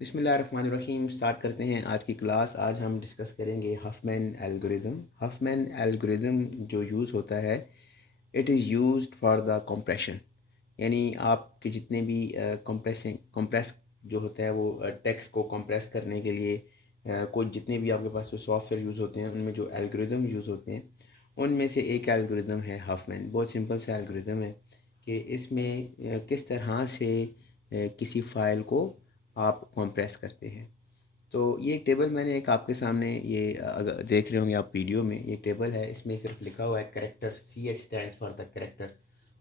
बिस्मिल्लाहिर्रहमानिर्रहीम। स्टार्ट करते हैं आज की क्लास। आज हम डिस्कस करेंगे हफमैन एल्गोरिदम। हफमैन एल्गोरिदम जो यूज़ होता है, it is used for the compression, यानी आपके जितने भी कंप्रेस जो होता है वो टेक्स्ट को कंप्रेस करने के लिए कोई जितने भी आपके पास जो सॉफ्टवेयर यूज़ होते हैं उनमें जो एल्गोरिदम यूज़ होते हैं उनमें से एक एल्गोरिदम है हफमैन। बहुत सिंपल सा एल्गोरिदम है कि इसमें किस तरह से किसी फ़ाइल को आप कंप्रेस करते हैं। तो ये टेबल मैंने एक आपके सामने ये अगर देख रहे होंगे आप वीडियो में, ये टेबल है। इसमें सिर्फ लिखा हुआ है character, CH stands for the character,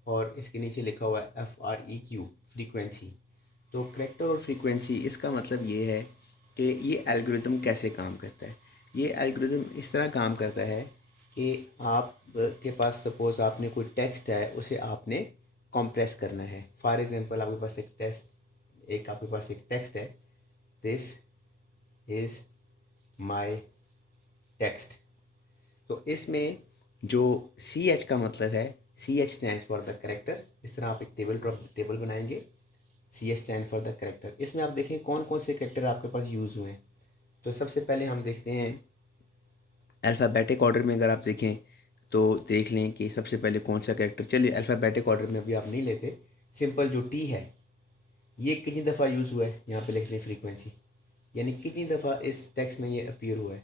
और इसके नीचे लिखा हुआ है FREQ, फ्रीक्वेंसी। तो करेक्टर और फ्रीक्वेंसी, इसका मतलब ये है कि ये एल्गोरिदम कैसे काम करता है। ये एल्गोरिदम इस तरह काम करता है कि आप के पास सपोज़ आपने कोई टेक्स्ट है, उसे आपने कंप्रेस करना है। फॉर एग्जांपल आपके पास एक टेक्स्ट है, दिस इज़ माय टेक्स्ट। तो इसमें जो CH का मतलब है, CH stands for the character. इस तरह आप एक टेबल बनाएंगे, CH stand for the character. इसमें आप देखें कौन कौन से करेक्टर आपके पास यूज़ हुए हैं। तो सबसे पहले हम देखते हैं अल्फ़ाबेटिक ऑर्डर में। अगर आप देखें तो देख लें कि सबसे पहले कौन सा करेक्टर। चलिए अल्फ़ाबेटिक ऑर्डर में अभी आप नहीं लेते, सिंपल जो टी है ये कितनी दफ़ा यूज़ हुआ है, यहाँ पे लिख लें फ्रीक्वेंसी, यानी कितनी दफ़ा इस टेक्स्ट में ये अपीयर हुआ है।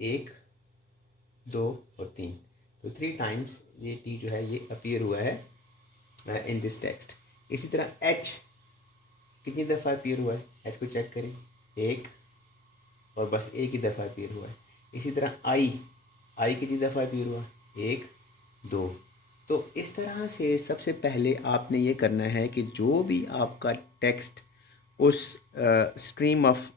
1, 2 और 3। तो 3 टाइम्स ये टी जो है ये अपीयर हुआ है इन दिस टेक्स्ट। इसी तरह एच कितनी दफ़ा अपीयर हुआ है, एच को चेक करें, 1, और बस एक ही दफ़ा अपीयर हुआ है। इसी तरह आई कितनी दफ़ा अपीयर हुआ, 1, 2। तो इस तरह से सबसे पहले आपने ये करना है कि जो भी आपका टेक्स्ट उस स्ट्रीम ऑफ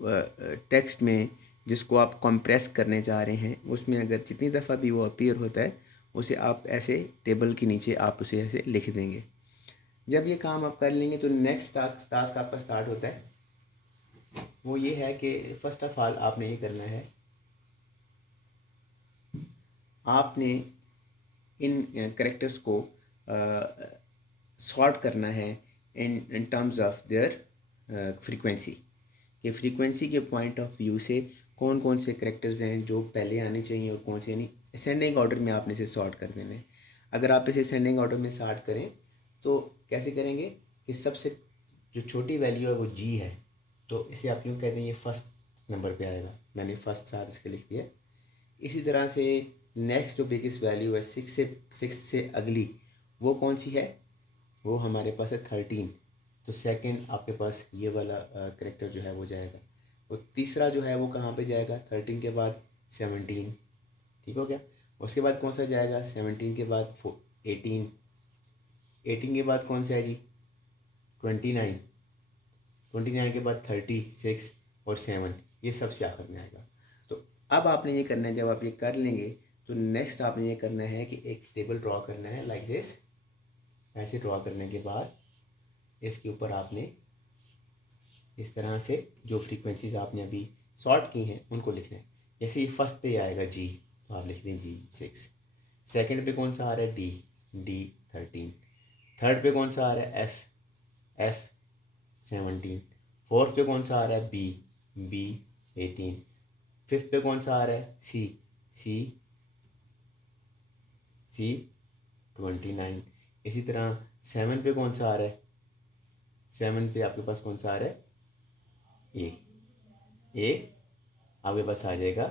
टेक्स्ट में जिसको आप कंप्रेस करने जा रहे हैं, उसमें अगर जितनी दफ़ा भी वो अपीयर होता है उसे आप ऐसे टेबल के नीचे आप उसे ऐसे लिख देंगे। जब ये काम आप कर लेंगे तो नेक्स्ट टास्क आपका स्टार्ट होता है। वो ये है कि फ़र्स्ट ऑफ ऑल आपने ये करना है, आपने इन करेक्टर्स को सॉर्ट करना है in terms of their frequency. कि फ्रीक्वेंसी के पॉइंट ऑफ व्यू से कौन कौन से करेक्टर्स हैं जो पहले आने चाहिए और कौन से नहीं। असेंडिंग ऑर्डर में आपने इसे सॉर्ट कर देना है। अगर आप इसे असेंडिंग ऑर्डर में सॉर्ट करें तो कैसे करेंगे कि सबसे जो छोटी वैल्यू है वो जी है, तो इसे आप यूँ कहते हैं ये फर्स्ट नंबर पे आएगा। मैंने फर्स्ट साथ इसके लिख दिया। इसी तरह से नेक्स्ट जो बिगेस्ट वैल्यू है, सिक्स से अगली वो कौन सी है, वो हमारे पास है 13। तो सेकंड आपके पास ये वाला करेक्टर जो है वो जाएगा। तो तीसरा जो है वो कहाँ पे जाएगा, 13 के बाद 17। ठीक हो गया। उसके बाद कौन सा जाएगा, 17 के बाद 18। 18 के बाद कौन सा है जी, 29। 29 के बाद 36 और 7, ये सबसे आखिर में आएगा। तो अब आपने ये करना है, जब आप ये कर लेंगे तो नेक्स्ट आपने ये करना है कि एक टेबल ड्रॉ करना है लाइक दिस। ऐसे ड्रॉ करने के बाद इसके ऊपर आपने इस तरह से जो फ्रीक्वेंसीज आपने अभी सॉर्ट की हैं उनको लिखना है। जैसे ये फर्स्ट पे आएगा जी, तो आप लिख दें G6। सेकंड पे कौन सा आ रहा है, D13। थर्ड पे कौन सा आ रहा है, F17। फोर्थ पे कौन सा आ रहा है, B18। फिफ्थ पे कौन सा आ रहा है, C29। इसी तरह 7 पे कौन सा आ रहा है, 7 पे आपके पास कौन सा आ रहा है, ए आपके पास आ जाएगा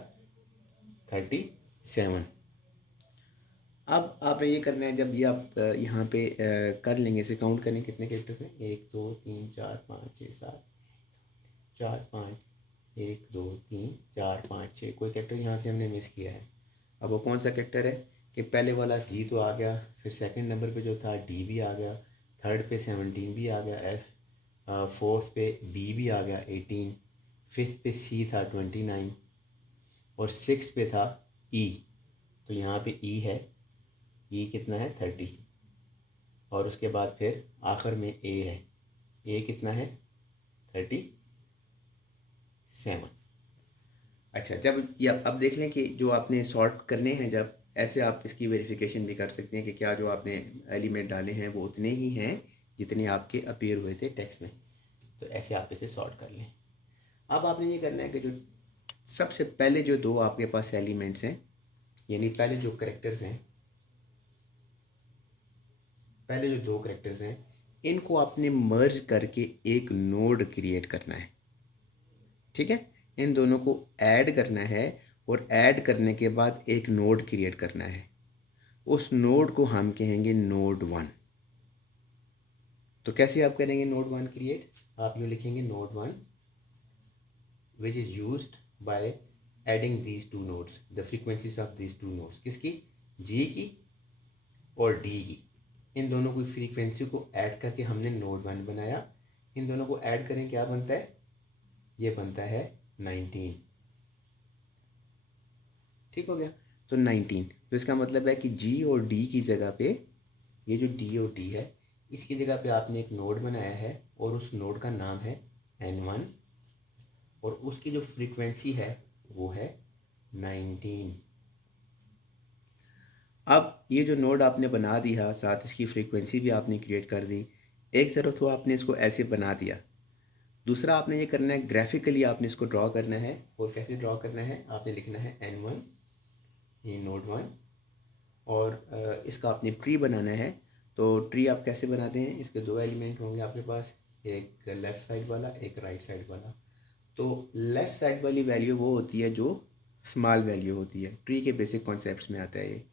37। अब आपने ये करना है, जब ये आप यहाँ पे कर लेंगे, इसे काउंट करें कितने कैरेक्टर्स हैं, 1 2 3 4 5 6 7, 4 5, 1 2 3 4 5 6। कोई कैरेक्टर यहाँ से हमने मिस किया है। अब वो कौन सा कैरेक्टर है कि पहले वाला जी तो आ गया, फिर सेकंड नंबर पे जो था डी भी आ गया, थर्ड पे 17 भी आ गया, फोर्थ पे बी भी आ गया 18, फिफ्थ पे सी था 29, और सिक्स पे था ई। तो यहाँ पे ई है, ई कितना है 30, और उसके बाद फिर आखिर में ए है, ए कितना है 37। अच्छा, जब ये अब देख लें कि जो आपने सॉर्ट करने हैं, जब ऐसे आप इसकी वेरिफिकेशन भी कर सकते हैं कि क्या जो आपने एलिमेंट डाले हैं वो उतने ही हैं जितने आपके अपीयर हुए थे टेक्स्ट में। तो ऐसे आप इसे सॉर्ट कर लें। अब आपने ये करना है कि जो सबसे पहले जो दो आपके पास एलिमेंट्स हैं, यानी पहले जो करेक्टर्स हैं, पहले जो दो करेक्टर्स हैं, इनको आपने मर्ज करके एक नोड क्रिएट करना है। ठीक है, इन दोनों को ऐड करना है और ऐड करने के बाद एक नोड क्रिएट करना है। उस नोड को हम कहेंगे नोड 1। तो कैसे आप करेंगे नोड 1 क्रिएट? आप ये लिखेंगे node 1 which is used by adding these two nodes, the frequencies of these two nodes. किसकी? जी की और डी की। इन दोनों की फ्रीक्वेंसी को ऐड करके हमने नोड 1 बनाया। इन दोनों को ऐड करें, क्या बनता है? ये बनता है 19। ठीक हो गया? तो 19, तो इसका मतलब है कि जी और डी की जगह पे, ये जो डी और डी है, इसकी जगह पे आपने एक नोड बनाया है और उस नोड का नाम है N1 और उसकी जो फ्रीक्वेंसी है वो है 19। अब ये जो नोड आपने बना दिया, साथ इसकी फ्रीक्वेंसी भी आपने क्रिएट कर दी। एक तरफ तो आपने इसको ऐसे बना दिया, दूसरा आपने ये करना है ग्राफिकली आपने इसको ड्रॉ करना है। और कैसे ड्रॉ करना है? आपने लिखना है N1, ये नोड 1, और इसका आपने ट्री बनाना है। तो ट्री आप कैसे बनाते हैं? इसके दो एलिमेंट होंगे आपके पास, एक लेफ़्ट साइड वाला, एक राइट साइड वाला। तो लेफ़्ट साइड वाली वैल्यू वो होती है जो स्मॉल वैल्यू होती है, ट्री के बेसिक कॉन्सेप्ट्स में आता है ये।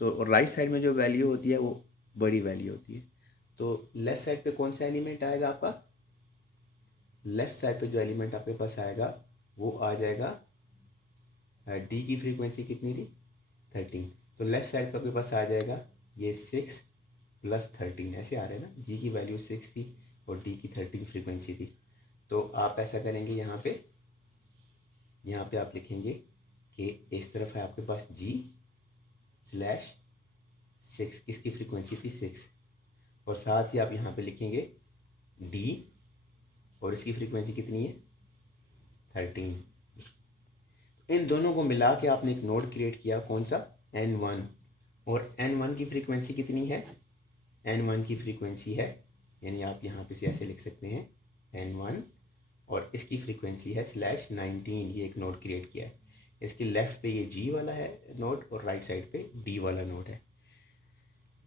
तो और राइट साइड में जो वैल्यू होती है वो बड़ी वैल्यू होती है। तो लेफ़्ट साइड पे कौन सा एलिमेंट आएगा आपका? लेफ़्ट साइड पे जो एलिमेंट आपके पास आएगा वो आ जाएगा, डी की फ्रीक्वेंसी कितनी थी? 13। तो लेफ़्ट साइड पर आपके पास आ जाएगा ये 6 + 13, ऐसे आ रहे हैं ना। जी की वैल्यू 6 थी और डी की 13 फ्रीक्वेंसी थी। तो आप ऐसा करेंगे, यहाँ पे आप लिखेंगे कि इस तरफ है आपके पास G/6, इसकी फ्रीक्वेंसी थी 6, और साथ ही आप यहाँ पे लिखेंगे डी और इसकी फ्रीक्वेंसी कितनी है? 13। इन दोनों को मिला के आपने एक नोड क्रिएट किया, कौन सा? N1। और N1 की फ्रीक्वेंसी कितनी है? N1 की फ्रीक्वेंसी है, यानी आप यहाँ पे से ऐसे लिख सकते हैं N1, और इसकी फ्रीक्वेंसी है /19। ये एक नोड क्रिएट किया है। इसके लेफ़्ट पे ये G वाला है नोड और राइट साइड पे D वाला नोड है।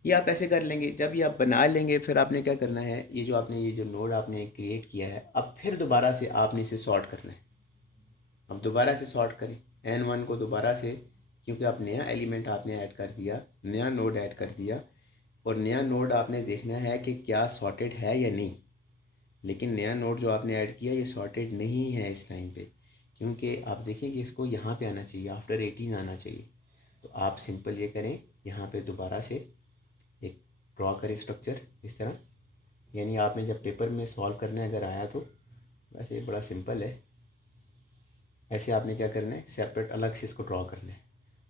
ये आप ऐसे कर लेंगे। जब ये आप बना लेंगे, फिर आपने क्या करना है, ये जो नोड आपने क्रिएट किया है, अब फिर दोबारा से आपने इसे सॉर्ट करना है। अब दोबारा से सॉर्ट करें N1 को दोबारा से, क्योंकि आप नया एलिमेंट आपने ऐड कर दिया, नया नोड ऐड कर दिया, और नया नोड आपने देखना है कि क्या सॉर्टेड है या नहीं। लेकिन नया नोड जो आपने ऐड किया ये सॉर्टेड नहीं है इस टाइम पे, क्योंकि आप देखिए कि इसको यहाँ पे आना चाहिए, आफ्टर 18 आना चाहिए। तो आप सिंपल ये करें, यहाँ पे दोबारा से एक ड्रॉ करें स्ट्रक्चर इस तरह। यानी आपने जब पेपर में सॉल्व करने अगर आया तो वैसे बड़ा सिंपल है। ऐसे आपने क्या करना है, सेपरेट अलग से इसको ड्रॉ करना है।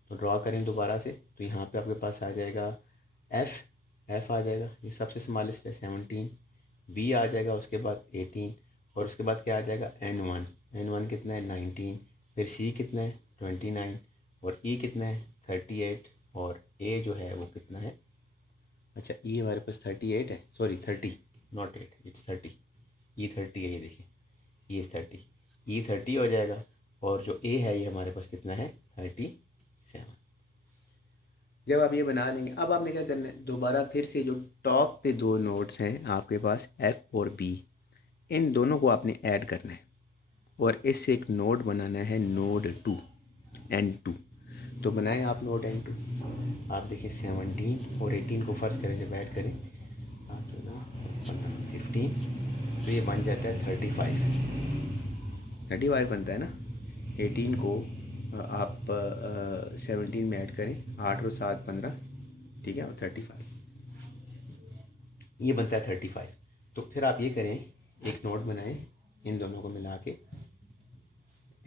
तो ड्रॉ करें दोबारा से, तो यहाँ पे आपके पास आ जाएगा एफ़ आ जाएगा, ये सबसे स्मॉलेस्ट है 17। बी आ जाएगा, उसके बाद 18, और उसके बाद क्या आ जाएगा? N1 कितना है? 19। फिर सी कितना है? 29, और ई कितना है? 38, और ए जो है वो कितना है? अच्छा, ई हमारे पास 38 है, सॉरी 30, नॉट 8, इट्स 30। ई 30 है, ये देखिए, ई 30, ई 30 हो जाएगा। और जो ए है ये हमारे पास कितना है? 37। जब आप ये बना लेंगे, अब आपने क्या करना है, दोबारा फिर से जो टॉप पे दो नोड्स हैं आपके पास F और B, इन दोनों को आपने ऐड करना है और इससे एक नोड बनाना है, नोड 2, N2। तो बनाएं आप नोड N2। आप देखिए 17 और 18 को फर्स्ट करें, जब ऐड करें 15, तो ये बन जाता है 35 बनता है ना। 18 को आप 17 में ऐड करें, 8 और 7 15, ठीक है, और 35, ये बनता है 35। तो फिर आप ये करें, एक नोड बनाएं, इन दोनों को मिला के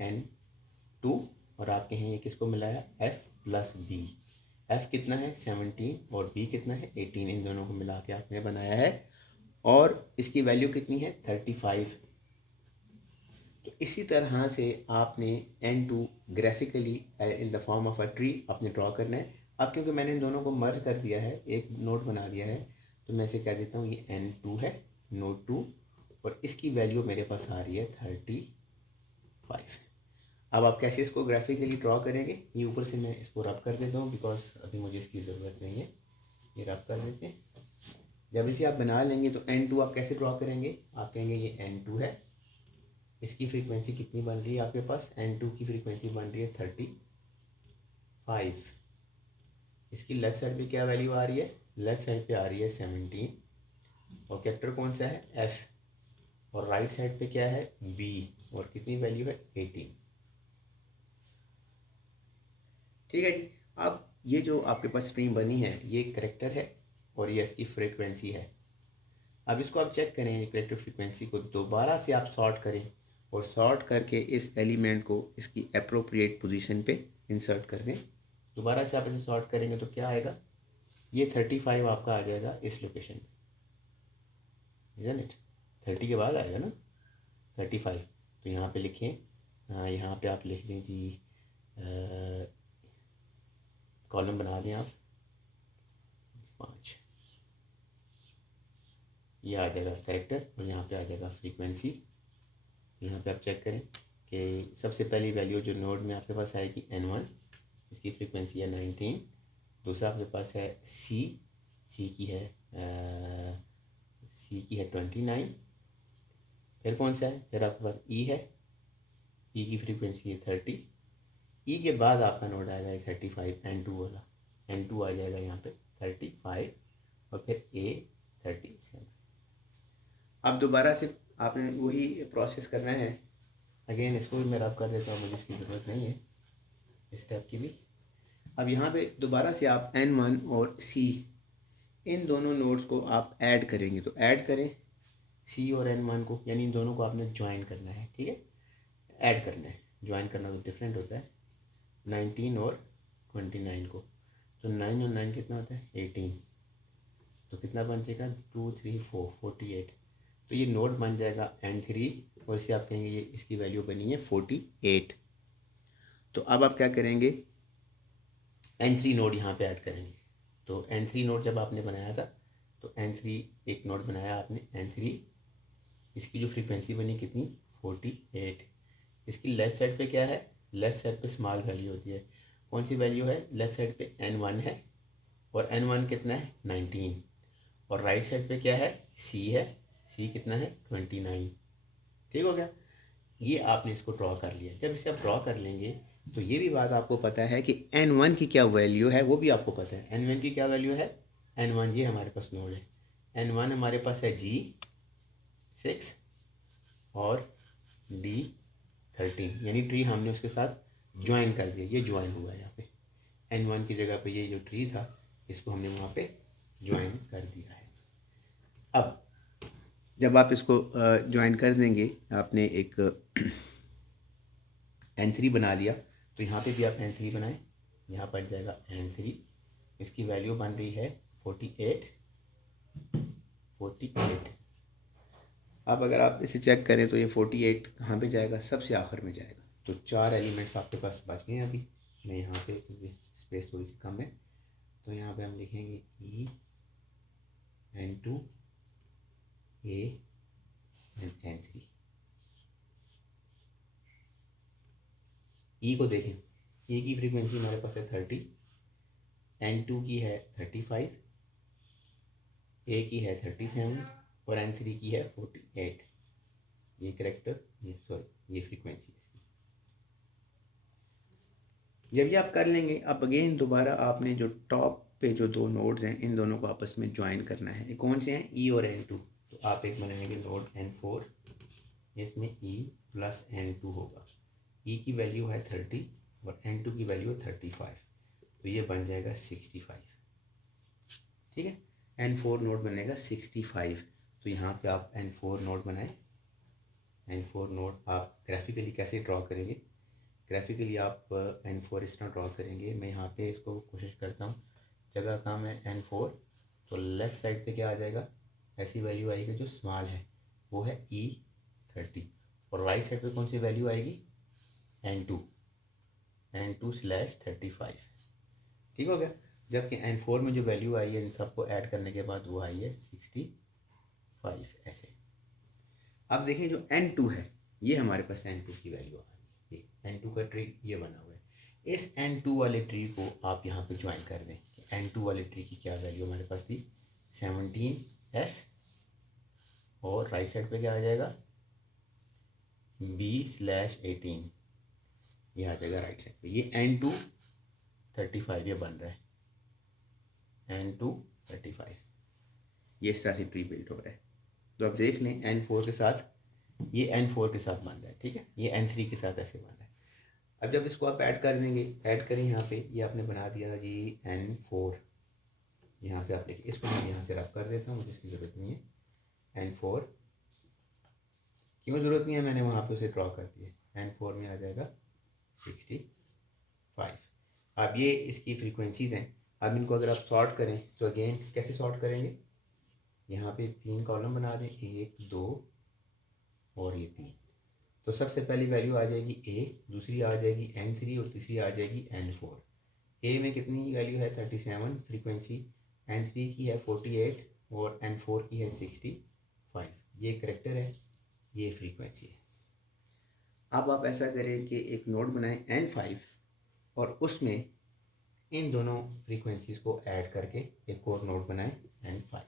N2, और आप कहें ये किसको मिलाया? F + B। F कितना है? 17, और B कितना है? 18। इन दोनों को मिला के आपने बनाया है, और इसकी वैल्यू कितनी है? 35। तो इसी तरह से आपने N2 graphically in the form of a tree आपने ड्रॉ करना है। अब क्योंकि मैंने इन दोनों को मर्ज कर दिया है, एक नोड बना दिया है, तो मैं इसे कह देता हूँ ये N2 है, नोड 2, और इसकी वैल्यू मेरे पास आ रही है 35। 5। अब आप कैसे इसको ग्राफिकली ड्रॉ करेंगे, ये ऊपर से मैं इसको रब कर देता हूँ बिकॉज अभी मुझे इसकी ज़रूरत नहीं है, ये रब कर देते हैं। जब इसे आप बना लेंगे तो N2 आप कैसे ड्रॉ करेंगे, आप कहेंगे ये N2 है, इसकी फ्रीक्वेंसी कितनी बन रही है आपके पास, N2 की फ्रीक्वेंसी बन रही है 35। इसकी लेफ्ट साइड पे क्या वैल्यू आ रही है, लेफ्ट साइड पे आ रही है 17 और कैरेक्टर कौन सा है F, और राइट साइड पे क्या है B और कितनी वैल्यू है 18। ठीक है जी। अब ये जो आपके पास स्ट्रीम बनी है ये करेक्टर है और ये इसकी फ्रीक्वेंसी है। अब इसको आप चेक करें, करेक्टर फ्रीक्वेंसी को दोबारा से आप सॉर्ट करें और सॉर्ट करके इस एलिमेंट को इसकी अप्रोप्रिएट पोजीशन पे इंसर्ट कर दें। दोबारा से आप इसे सॉर्ट करेंगे तो क्या आएगा, ये 35 आपका आ जाएगा इस लोकेशन पे, इज़न्ट इट, 30 के बाद आएगा ना 35। तो यहाँ पे लिखें, यहाँ पे आप लिख दें जी, कॉलम बना दें आप 5, ये आ जाएगा कैरेक्टर और यहाँ पे आ जाएगा फ्रीक्वेंसी। यहाँ पे आप चेक करें कि सबसे पहली वैल्यू जो नोड में आपके पास आएगी N1, इसकी फ्रीक्वेंसी है 19। दूसरा आपके पास है सी की है 29। फिर कौन सा है, फिर आपके पास E है, E की फ्रीक्वेंसी है 30। E के बाद आपका नोड आएगा 35 N2 वाला, N2 आ जाएगा यहाँ पे 35 और फिर A 37। अब दोबारा से आपने वही प्रोसेस करना है, अगेन इसको भी मैं रब कर देता हूँ, मुझे इसकी ज़रूरत नहीं है इस स्टेप की भी। अब यहाँ पे दोबारा से आप N1 और C इन दोनों नोड्स को आप ऐड करेंगे, तो ऐड करें C और N1 को, यानी इन दोनों को आपने ज्वाइन करना है। ठीक है, ऐड करना है, ज्वाइन करना तो डिफरेंट होता है। 19 और 29 को, तो 9 और 9 कितना होता है 18, तो कितना बन जाएगा 2 3 4 48। तो ये नोड बन जाएगा N3 और इसे आप कहेंगे ये इसकी वैल्यू बनी है 48। तो अब आप क्या करेंगे, N3 नोड यहाँ पे ऐड करेंगे। तो N3 नोड जब आपने बनाया था तो N3 एक नोड बनाया आपने N3, इसकी जो फ्रीक्वेंसी बनी कितनी 48। इसकी लेफ्ट साइड पे क्या है, लेफ्ट साइड पे स्मॉल वैल्यू होती है, कौन सी वैल्यू है, लेफ्ट साइड पे N1 है और N1 कितना है 19 और राइट साइड पे क्या है C है, C कितना है 29। ठीक हो गया, ये आपने इसको ड्रॉ कर लिया। जब इसे आप ड्रॉ कर लेंगे तो ये भी बात आपको पता है कि N1 की क्या वैल्यू है, वो भी आपको पता है। N1 की क्या वैल्यू है, N1 ये हमारे पास नोड है, N1 हमारे पास है G6 और D13, यानी ट्री हमने उसके साथ ज्वाइन कर दिया, ये ज्वाइन हुआ है यहाँ पे N1 की जगह पे, ये जो ट्री था इसको हमने वहाँ पे ज्वाइन कर दिया है। अब जब आप इसको ज्वाइन कर देंगे, आपने एक N3 बना लिया, तो यहाँ पे भी आप N3 बनाएं, यहाँ पर जाएगा N3, इसकी वैल्यू बन रही है 48। अब अगर आप इसे चेक करें तो ये 48 कहाँ पे जाएगा, सबसे आखिर में जाएगा। तो 4 एलिमेंट्स आपके पास बच गए हैं। अभी मैं यहाँ पे स्पेस थोड़ी सी कम है, तो यहाँ पे हम लिखेंगे E N2 A N3। E को देखें, E की फ्रीक्वेंसी हमारे पास है 30, N2 की है 35, A की है 37 और N3 की है 48। ये करेक्टर, ये फ्रीक्वेंसी इसकी। जब ये आप कर लेंगे, अब अगेन दोबारा आपने जो टॉप पे जो दो नोड्स हैं इन दोनों को आपस में ज्वाइन करना है। ये कौन से हैं, E और N2। तो आप एक बनाएंगे नोड N4, इसमें E प्लस N2 होगा। E की वैल्यू है 30 और N2 की वैल्यू है 35, तो ये बन जाएगा 65। ठीक है, N4 नोड बनेगा 65। तो यहाँ पे आप N4 नोड बनाएं। N4 नोड आप ग्राफिकली कैसे ड्रॉ करेंगे, ग्राफिकली आप N4 इस तरह ड्रॉ करेंगे। मैं यहाँ पे इसको कोशिश करता हूँ, जगह काम है N4, तो लेफ़्ट साइड पे क्या आ जाएगा, ऐसी वैल्यू आएगी जो स्मॉल है, वो है E30 और राइट साइड पे कौन सी वैल्यू आएगी N2/35। ठीक हो गया, जबकि N4 में जो वैल्यू आई है इन सबको ऐड करने के बाद वो आई है 65 ऐसे। अब देखिए जो N2 है, ये हमारे पास N2 की वैल्यू आ गई। ये N2 का ट्री ये बना हुआ है। इस N2 वाले ट्री को आप यहाँ पे ज्वाइन कर दें। N2 वाले ट्री की क्या वैल्यू हमारे पास थी 17F, और राइट साइड पे क्या आ जाएगा B/18, ये आ जाएगा राइट साइड पे। ये N2 35 ये बन रहा है N2 35, ये इस तरह से ट्री बिल्ड हो रहा है। तो आप देख लें N4 के साथ, ये N4 के साथ बन रहा है, ठीक है, ये N3 के साथ ऐसे बन रहा है। अब जब इसको आप ऐड कर देंगे, ऐड करें यहाँ पे, ये आपने बना दिया जी N4, यहाँ पे आप देखिए, इसको मैं यहाँ से रब कर देता हूँ, मुझे इसकी ज़रूरत नहीं है। N4 क्यों ज़रूरत नहीं है, मैंने वहाँ पे उसे ड्रॉ कर दिया। N4 में आ जाएगा 65। अब ये इसकी फ्रीक्वेंसीज़ हैं। अब इनको अगर आप सॉर्ट करें तो अगेन कैसे सॉर्ट करेंगे, यहाँ पे 3 कॉलम बना दें, 1 2 और ये 3। तो सबसे पहली वैल्यू आ जाएगी A, दूसरी आ जाएगी N3 और तीसरी आ जाएगी N4। A में कितनी वैल्यू है 37 फ्रीक्वेंसी, N3 की है 48 और N4 की है 65। ये करेक्टर है, ये फ्रीक्वेंसी है। अब आप ऐसा करें कि एक नोड बनाएं N5 और उसमें इन दोनों फ्रीक्वेंसीज़ को ऐड करके एक और नोड बनाएं N5।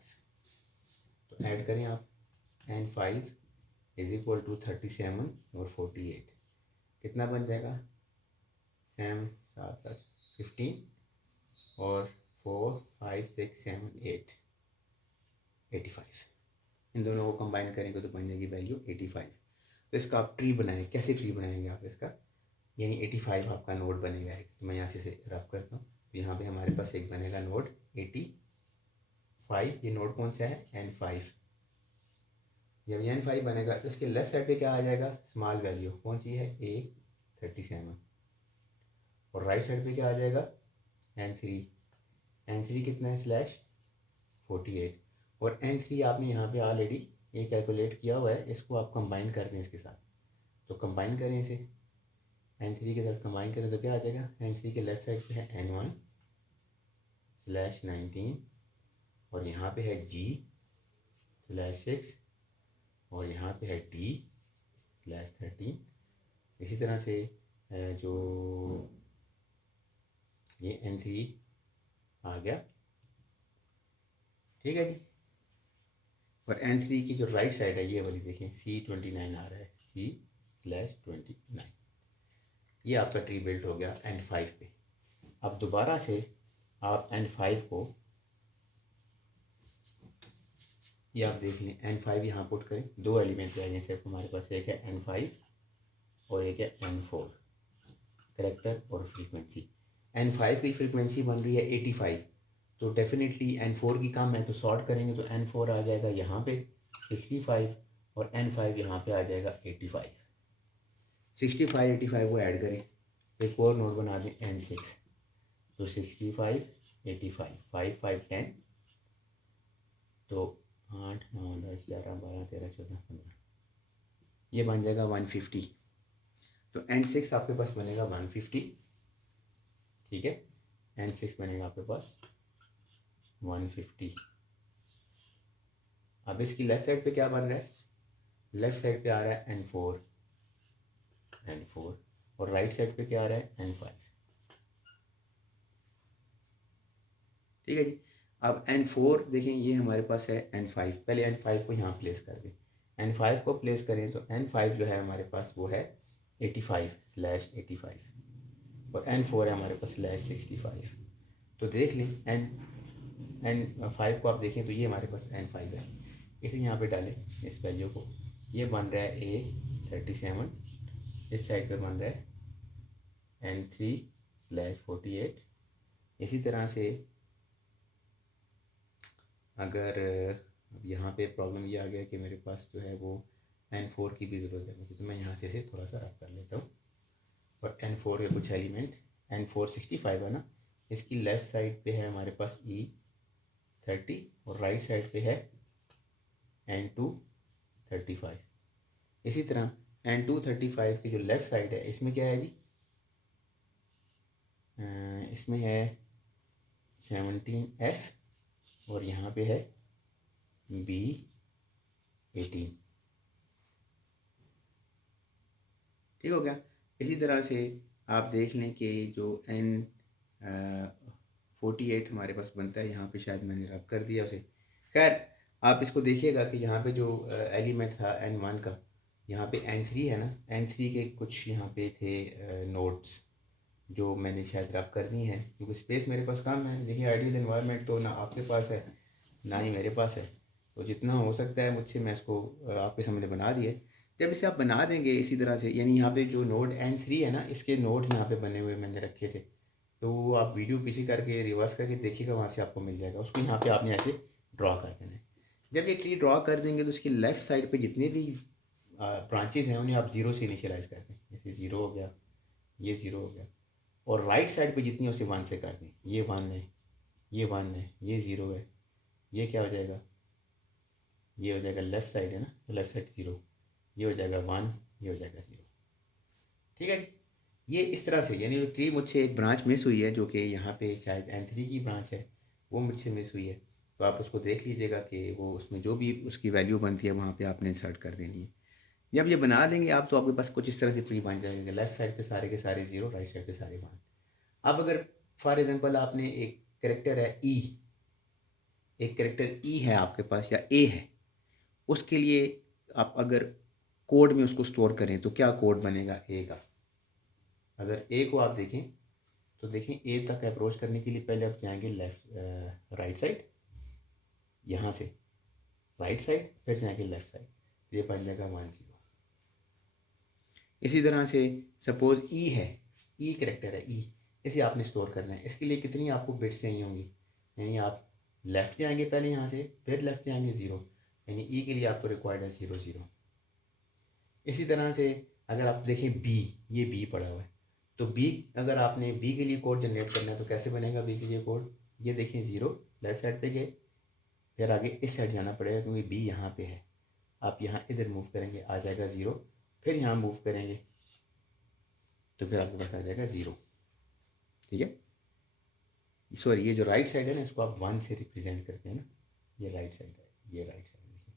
तो ऐड करें आप N5 = 37 और 48, कितना बन जाएगा 7 7 8 15 और 4 5 6 7 8 85। इन दोनों को कंबाइन करेंगे तो बन जाएगी वैल्यू 85। तो इसका आप ट्री बनाएं, कैसे ट्री बनाएंगे आप इसका, यानी 85 आपका नोड बनेगा एक। तो मैं यहाँ से रफ करता हूँ, तो यहाँ पे हमारे पास एक बनेगा नोड 85। ये नोड कौन सा है N5। जब N5 बनेगा तो इसके लेफ्ट साइड पे क्या आ जाएगा, स्मॉल वैल्यू कौन सी है A37, और राइट साइड पे क्या आ जाएगा N3। N3 कितना है /48, और N3 आपने यहाँ पे ऑलरेडी ये कैलकुलेट किया हुआ है, इसको आप कंबाइन कर दें इसके साथ। तो कंबाइन करें इसे, N3 के साथ कंबाइन करें तो क्या आ जाएगा, N3 के लेफ्ट साइड पे है N1/19 और यहाँ पे है G/6 और यहाँ पे है D/13। इसी तरह से जो ये N3 आ गया, ठीक है जी। और N3 की जो राइट साइड है ये वाली देखिए C29 आ रहा है, C/29। ये आपका ट्री बिल्ट हो गया N5 पे। अब दोबारा से आप N5 को, ये आप देख लें N5 यहाँ पुट करें, 2 एलिमेंट आएंगे सिर्फ हमारे पास, एक है N5 और एक है N4, करेक्टर और फ्रीक्वेंसी। N5 की फ्रीक्वेंसी बन रही है 85, तो डेफिनेटली N4 की कम है, तो सॉर्ट करेंगे तो N4 आ जाएगा यहाँ पे 65 और N5 यहाँ पे आ जाएगा 85। 65 85 को ऐड करें, एक और नोड बना दें N6, तो 65 85 5 5 10, तो 8 9 10 11 12 13 14 15, ये बन जाएगा 150। तो N6 आपके पास बनेगा 150, ठीक है, N6 बनेगा आपके पास 150। अब इसकी लेफ्ट साइड पे क्या बन रहा है, लेफ्ट साइड पे आ रहा है N4 और राइट साइड पे क्या आ रहा है N5, ठीक है जी। अब N4 देखें, ये हमारे पास है N5, पहले N5 को यहाँ प्लेस कर दें। N5 को प्लेस करें तो N5 जो है हमारे पास वो है 85/85 और N4 है हमारे पास /65। तो देख लें N5 को आप देखें तो ये हमारे पास N5 है, इसे यहाँ पे डालें इस वैल्यू को, ये बन रहा है A37, इस साइड पे बन रहा है N3/48। इसी तरह से अगर अब यहाँ पे प्रॉब्लम ये आ गया कि मेरे पास जो है वो N4 की भी ज़रूरत है मुझे, तो मैं यहाँ से थोड़ा सा रफ कर लेता हूँ। और N4 के कुछ एलिमेंट, N4 65 है ना, इसकी लेफ़्ट साइड पे है हमारे पास E30 और राइट साइड पे है N2 35। इसी तरह N2 35 की जो लेफ़्ट साइड है इसमें क्या है जी, इसमें है 17F और यहाँ पे है B18, ठीक हो गया। इसी तरह से आप देख लें कि जो N48 हमारे पास बनता है, यहाँ पे शायद मैंने रब कर दिया उसे। खैर, आप इसको देखिएगा कि यहाँ पे जो एलिमेंट था N1 का, यहाँ पे N3 है ना, N3 के कुछ यहाँ पे थे नोट्स जो मैंने शायद रब करनी है, क्योंकि स्पेस मेरे पास कम है। देखिए आइडियल एनवायरनमेंट तो ना आपके पास है ना ही मेरे पास है, तो जितना हो सकता है मुझसे मैं इसको आपके सामने बना दिए। जब इसे आप बना देंगे इसी तरह से, यानी यहाँ पे जो नोड N3 है ना, इसके नोड्स यहाँ पे बने हुए मैंने रखे थे, तो वो आप वीडियो पीछे करके रिवर्स करके देखिएगा, वहाँ से आपको मिल जाएगा। उसको यहाँ पे आपने ऐसे ड्रॉ कर देना है। जब ये ट्री ड्रॉ कर देंगे तो उसकी लेफ़्ट साइड पे जितने भी ब्रांचेस हैं उन्हें आप ज़ीरो से इनिशियलाइज कर दें। जैसे ज़ीरो हो गया, ये ज़ीरो हो गया, और राइट साइड पे जितनी उसे वन से कर दें। ये वन है, ये वन है, ये ज़ीरो है, ये क्या हो जाएगा, ये हो जाएगा लेफ़्ट साइड है ना, तो लेफ़्ट साइड ज़ीरो, ये हो जाएगा वन, ये हो जाएगा ज़ीरो। ठीक है, ये इस तरह से, यानी ट्री मुझसे एक ब्रांच मिस हुई है जो कि यहाँ पे शायद N3 की ब्रांच है, वो मुझसे मिस हुई है। तो आप उसको देख लीजिएगा कि वो उसमें जो भी उसकी वैल्यू बनती है वहाँ पे आपने इंसर्ट कर देनी है। जब ये बना देंगे आप, तो आपके पास कुछ इस तरह से ट्री बन जाएंगे। लेफ़्ट साइड पे सारे के सारे ज़ीरो, राइट साइड पे सारे वन। अब अगर फॉर एग्जांपल आपने एक कैरेक्टर है ई, एक कैरेक्टर ई है आपके पास या ए है, उसके लिए आप अगर कोड में उसको स्टोर करें तो क्या कोड बनेगा ए का। अगर ए को आप देखें तो देखें, ए तक अप्रोच करने के लिए पहले आप जाएंगे राइट साइड, यहाँ से राइट साइड, फिर जाएंगे लेफ़्ट साइड, तो ये बन जाएगा 1 0। इसी तरह से सपोज़ ई है, ई करेक्टर है ई, इसे आपने स्टोर करना है। इसके लिए कितनी आपको बिट्स चाहिए होंगी, यानी आप लेफ़्ट जाएंगे पहले यहाँ से, फिर लेफ़्ट जाएंगे ज़ीरो, यानी ई के लिए आपको रिक्वायर्ड है 0 0। इसी तरह से अगर आप देखें बी, ये बी पड़ा हुआ है, तो बी अगर आपने बी के लिए कोड जनरेट करना है तो कैसे बनेगा बी के लिए कोड। ये देखें ज़ीरो, लेफ़्ट साइड पे गए, फिर आगे इस साइड जाना पड़ेगा क्योंकि बी यहाँ पे है। आप यहाँ इधर मूव करेंगे, आ जाएगा ज़ीरो, फिर यहाँ मूव करेंगे तो फिर आपके पास आ जाएगा ज़ीरो। ठीक है, सॉरी, ये जो राइट साइड है ना, इसको आप वन से रिप्रेजेंट करते हैं ना, ये राइट साइड है, ये राइट साइड देखिए,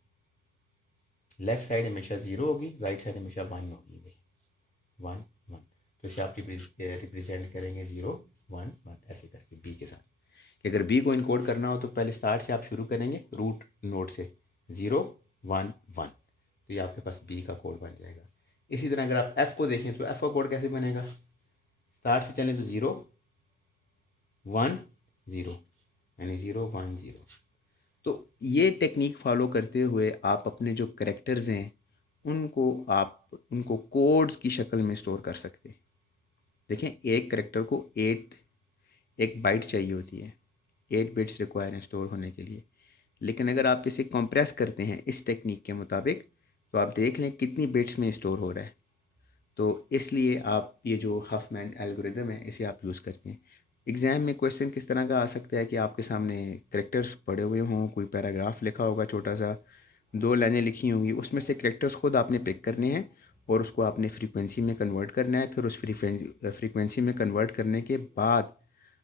लेफ़्ट साइड हमेशा ज़ीरो होगी, राइट साइड हमेशा वन होगी। देखिए वन वन, तो इसे आप रिप्रेजेंट करेंगे ज़ीरो वन वन ऐसे करके बी के साथ। कि अगर बी को इनकोड करना हो तो पहले स्टार्ट से आप शुरू करेंगे रूट नोड से, 0 1 1, तो ये आपके पास बी का कोड बन जाएगा। इसी तरह अगर आप एफ़ को देखें तो एफ़ का कोड कैसे बनेगा, स्टार्ट से चलें तो 0 1 0, यानी 0 1 0। तो ये टेक्निक फॉलो करते हुए आप अपने जो करेक्टर्स हैं उनको कोड्स की शक्ल में स्टोर कर सकते हैं। देखें, एक करेक्टर को 1 बाइट चाहिए होती है, 8 बिट्स रिक्वायर हैं स्टोर होने के लिए। लेकिन अगर आप इसे कंप्रेस करते हैं इस टेक्निक के मुताबिक, तो आप देख लें कितनी बिट्स में स्टोर हो रहा है। तो इसलिए आप ये जो हफमैन एल्गोरिदम है इसे आप यूज़ करते हैं। एग्ज़ाम में क्वेश्चन किस तरह का आ सकता है कि आपके सामने करेक्टर्स पड़े हुए हों, कोई पैराग्राफ लिखा होगा छोटा सा, 2 लाइनें लिखी होंगी, उसमें से करेक्टर्स खुद आपने पिक करने हैं और उसको आपने फ्रीक्वेंसी में कन्वर्ट करना है। फिर उस फ्रीक्वेंसी में कन्वर्ट करने के बाद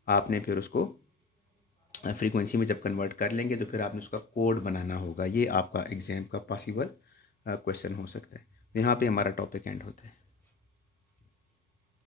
आपने फिर उसको फ्रीक्वेंसी में जब कन्वर्ट कर लेंगे तो फिर आपने उसका कोड बनाना होगा। ये आपका एग्ज़ाम का पॉसिबल क्वेश्चन हो सकता है। यहाँ पे हमारा टॉपिक एंड होता है।